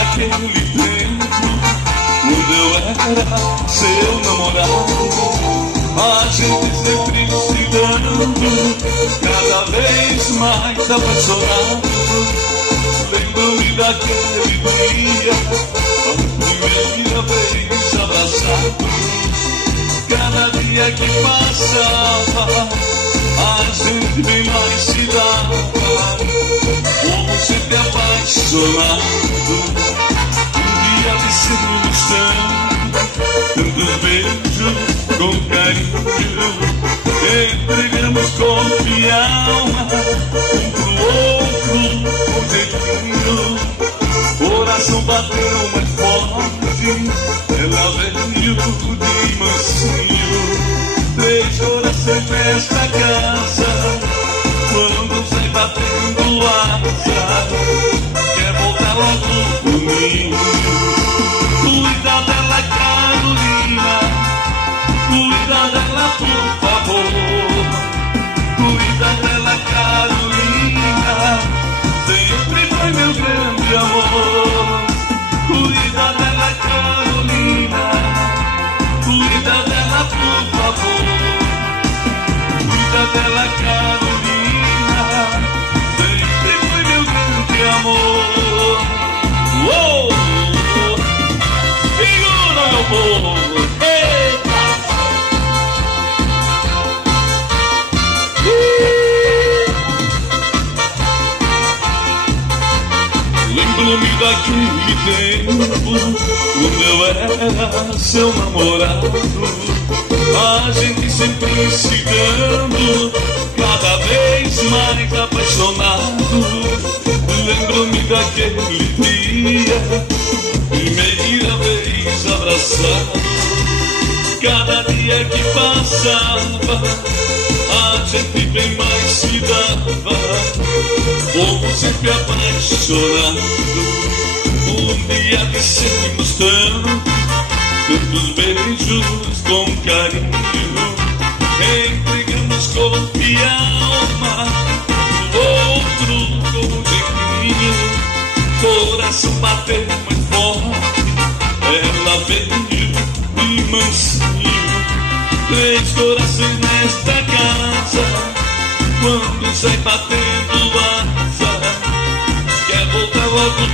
daquele tempo, quando eu era seu namorado. A gente sempre se dando, cada vez mais apaixonado. Lembro-me daquele dia, a primeira vez abraçado. Cada dia que passava, a gente bem mais se dava, como sempre apaixonado. Um dia me se tantos beijos com carinho, entregamos corpo e alma, um pro outro com jeitinho. Coração bateu mais forte, ela veio de mansinho. 3 horas nesta casa, quando sai batendo asa, quer voltar logo comigo. Cuida dela, Carolina, cuida dela, por favor. Cuida dela, Carolina, sempre foi meu grande amor. Cuida dela, Carolina, cuida dela, por favor. Cuida dela, Carolina, sempre foi meu grande amor. Uou! Figura, meu povo! Eita! Lembro-me daquele tempo, quando eu era seu namorado. A gente sempre se dando, cada vez mais apaixonado. Lembro-me daquele dia, primeira vez abraçado. Cada dia que passava, a gente bem mais se dava, como sempre apaixonado. Um dia descemos tantos beijos com carinho, entregamos corpo e alma, o outro com jeitinho. Coração bateu mais forte, ela veio de mansinho. 3 corações nesta casa, quando sai batendo asa, quer voltar logo